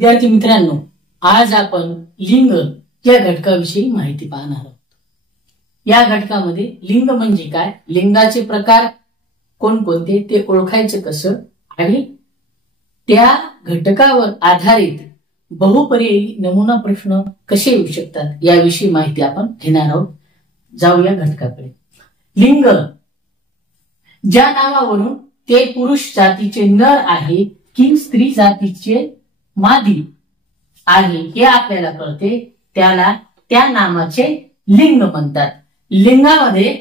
विद्यार्थी मित्रांनो, आज आपण लिंग या घटकाविषयी माहिती पाहणार आहोत। या घटकामध्ये लिंग म्हणजे काय, लिंगाचे प्रकार कोणकोणते, ते ओळखायचे कसं आणि त्या घटकावर आधारित बहुपर्यायी नमुना प्रश्न कसे येऊ शकतात याविषयी माहिती आपण घेणार आहोत। जाऊया घटकाकडे। लिंग ज्या नावावरून ते पुरुष जातीचे नर आहे की स्त्री जातीचे मादी आहे हे आपल्याला कळते, त्याला त्या नामाचे लिंग म्हणतात। लिंगामध्ये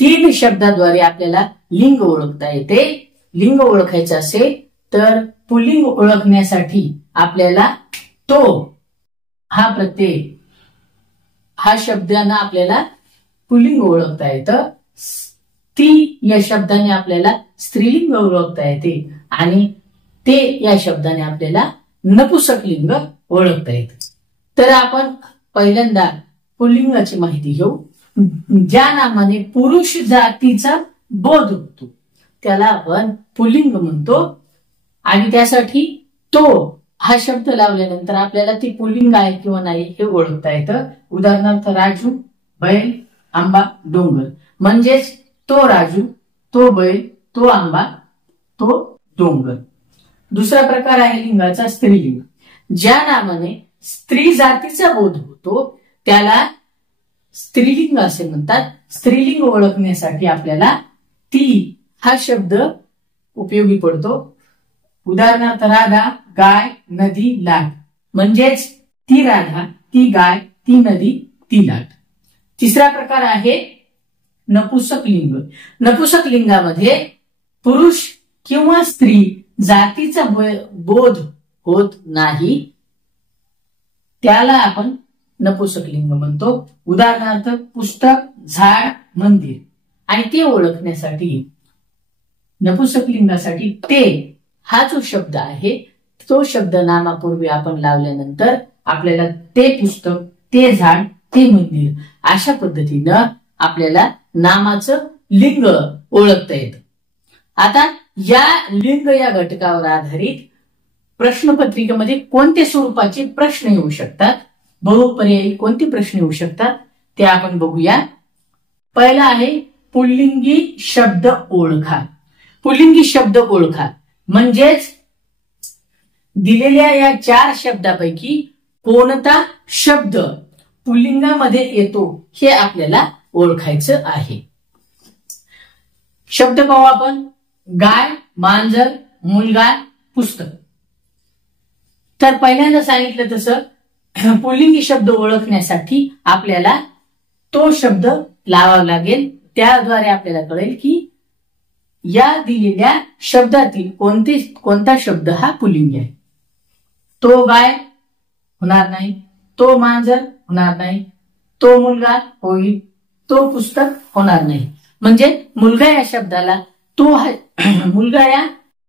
3 शब्दाद्वारे आपल्याला लिंग ओळखता येते। लिंग ओळखायचं असेल तर पुल्लिंग ओळखण्यासाठी आपल्याला तो हा प्रत्यय हा शब्दाने आपल्याला पुल्लिंग ओळखता येतं, ती या शब्दाने आपल्याला स्त्रीलिंग ओळखता येते आणि ते या शब्दाने आपल्याला नपुंसकलिंग ओळखता येते। तर आपण पहिल्यांदा पुल्लिंगाची माहिती घेऊ। ज्या नामाने पुरुष जातीचा बोध होतो त्याला आपण पुल्लिंग म्हणतो आणि त्यासाठी तो हा शब्द लावल्यानंतर आपल्याला ती पुल्लिंग आहे किंवा नाही हे ओळखता येतं। उदाहरणार्थ राजू, बैल, आंबा, डोंगर, म्हणजेच तो राजू, तो बैल, तो आंबा, तो डोंगर। दुसरा प्रकार आहे लिंगाचा स्त्रीलिंग। ज्या नामाने स्त्री जातीचा बोध होतो त्याला स्त्रीलिंग असे म्हणतात। स्त्रीलिंग ओळखण्यासाठी आपल्याला ती हा शब्द उपयोगी पडतो। उदाहरणार्थ राधा, गाय, नदी, लाट, म्हणजेच ती राधा, ती गाय, ती नदी, ती लाट। तिसरा प्रकार आहे नपुंसकलिंग। नपुंसकलिंगामध्ये पुरुष किंवा स्त्री जातीचा बोध होत नाही, त्याला आपण नपुंसकलिंग म्हणतो। उदाहरणार्थ पुस्तक, झाड, मंदिर, आणि ते ओळखण्यासाठी नपुंसकलिंगासाठी ते हा जो शब्द आहे तो शब्द नामापूर्वी आपण लावल्यानंतर आपल्याला ते पुस्तक, ते झाड, ते मंदिर अशा पद्धतीनं आपल्याला नामाचं लिंग ओळखता येतं। आता या लिंग या घटकावर आधारित प्रश्नपत्रिकेमध्ये कोणत्या स्वरूपाचे प्रश्न येऊ शकतात, बहुपर्यायी कोणते प्रश्न येऊ शकतात ते आपण बघूया। पहिला आहे पुल्लिंगी शब्द ओळखा। पुल्लिंगी शब्द ओळखा म्हणजेच दिलेल्या या 4 शब्दापैकी कोणता शब्द पुल्लिंगामध्ये येतो हे आपल्याला ओळखायचं आहे। शब्द पाहू आपण। गाय, मांजर, मुलगा, पुस्तक। तर पहिल्यांदा सांगितलं तसं पुल्लिंगी शब्द ओळखण्यासाठी आपल्याला तो शब्द लावावा लागेल, त्याद्वारे आपल्याला कळेल की या दिलेल्या शब्दातील कोणता शब्द हा पुल्लिंग आहे। तो गाय होणार नाही, तो मांजर होणार नाही, तो मुलगा होईल, तो पुस्तक होणार नाही। म्हणजे मुलगा या शब्दाला मुलगा या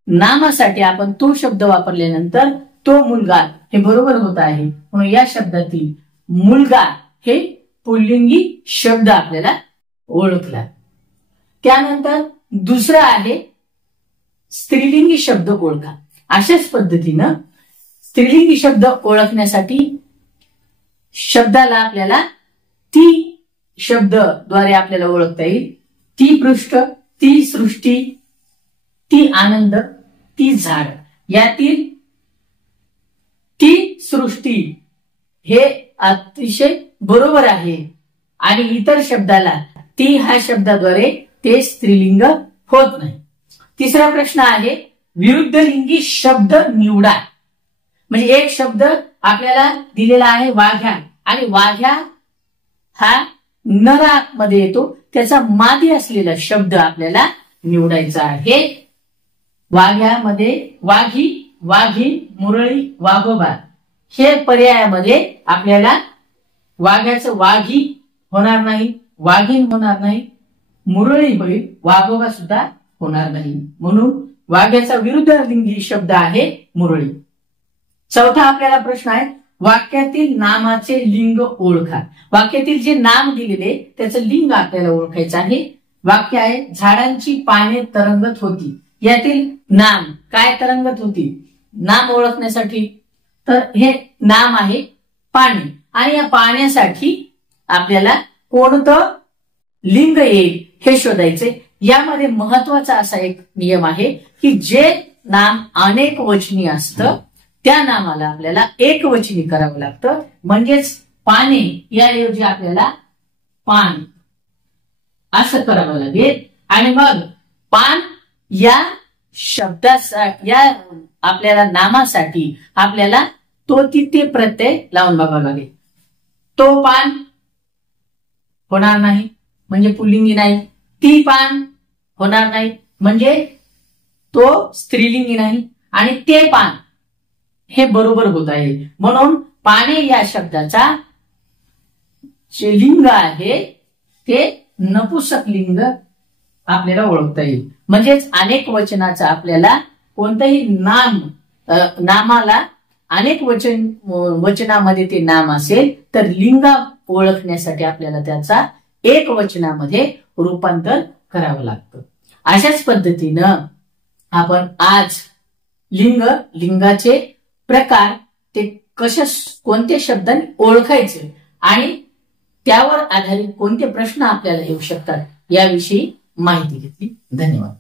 नामासाठी आपण तो शब्द वापरल्यानंतर तो मुलगा हे बरोबर होत आहे, म्हणून या शब्दातील मुलगा हे पुल्लिंगी शब्द आपल्याला ओळखला। त्यानंतर दुसरा आहे स्त्रीलिंगी शब्द ओळखा। अशाच पद्धतीनं स्त्रीलिंगी शब्द ओळखण्यासाठी शब्दाला आपल्याला ती शब्दद्वारे आपल्याला ओळखता येईल। ती पृष्ठ, ती सृष्टी, ती आनंद, ती झाड, यातील ती सृष्टी हे अतिशय बरोबर आहे आणि इतर शब्दाला ती हा शब्दाद्वारे ते स्त्रीलिंग होत नाही। तिसरा प्रश्न आहे विरुद्धलिंगी शब्द निवडा। म्हणजे एक शब्द आपल्याला दिलेला आहे वाघ्या, आणि वाघ्या हा नरामध्ये येतो, त्याचा मादी असलेला शब्द आपल्याला निवडायचा आहे। वाघ्यामध्ये वाघी, वाघीण, मुरळी, वाघोबा हे पर्यायामध्ये आपल्याला वाघ्याचं वाघी होणार नाही, वाघीण होणार नाही, मुरळी होईल, वाघोबा सुद्धा होणार नाही, म्हणून वाघ्याचा विरुद्धलिंगी शब्द आहे मुरळी। चौथा आपल्याला प्रश्न आहे वाक्यातील नामाचे लिंग ओळखा। वाक्यातील जे नाम दिलेले त्याचं लिंग आपल्याला ओळखायचं आहे। वाक्य आहे झाडांची पाने तरंगत होती, यातील नाम काय तरंगत होती, नाम ओळखण्यासाठी, तर हे नाम आहे पाणी, आणि या पाण्यासाठी आपल्याला कोणतं लिंग येईल हे शोधायचे। यामध्ये महत्वाचा असा एक नियम आहे की जे नाम अनेक वचनी असतं त्या नामाला आपल्याला एकवचनी करावं लागतं, म्हणजेच पाने याऐवजी आपल्याला पान असं करावं लागेल। आणि मग पान या शब्दासाठी, या आपल्याला नामासाठी आपल्याला तो तिथे प्रत्यय लावून बघावं लागेल। तो पान होणार नाही म्हणजे पुल्लिंगी नाही, ती पान होणार नाही म्हणजे तो स्त्रीलिंगी नाही, आणि ते पान हे बरोबर होत आहे। म्हणून पाने या शब्दाचा जे लिंग आहे ते नपुंसक लिंग आपल्याला ओळखता येईल। म्हणजेच अनेक वचनाचा आपल्याला कोणतंही नामाला अनेक वचनामध्ये ते नाम असेल तर लिंग ओळखण्यासाठी आपल्याला त्याचा एक वचनामध्ये रूपांतर करावं लागतं। अशाच पद्धतीनं आपण आज लिंगाचे प्रकार, ते कोणत्या शब्दांनी ओळखायचे आणि त्यावर आधारित कोणते प्रश्न आपल्याला येऊ शकतात याविषयी माहिती घेतली। धन्यवाद।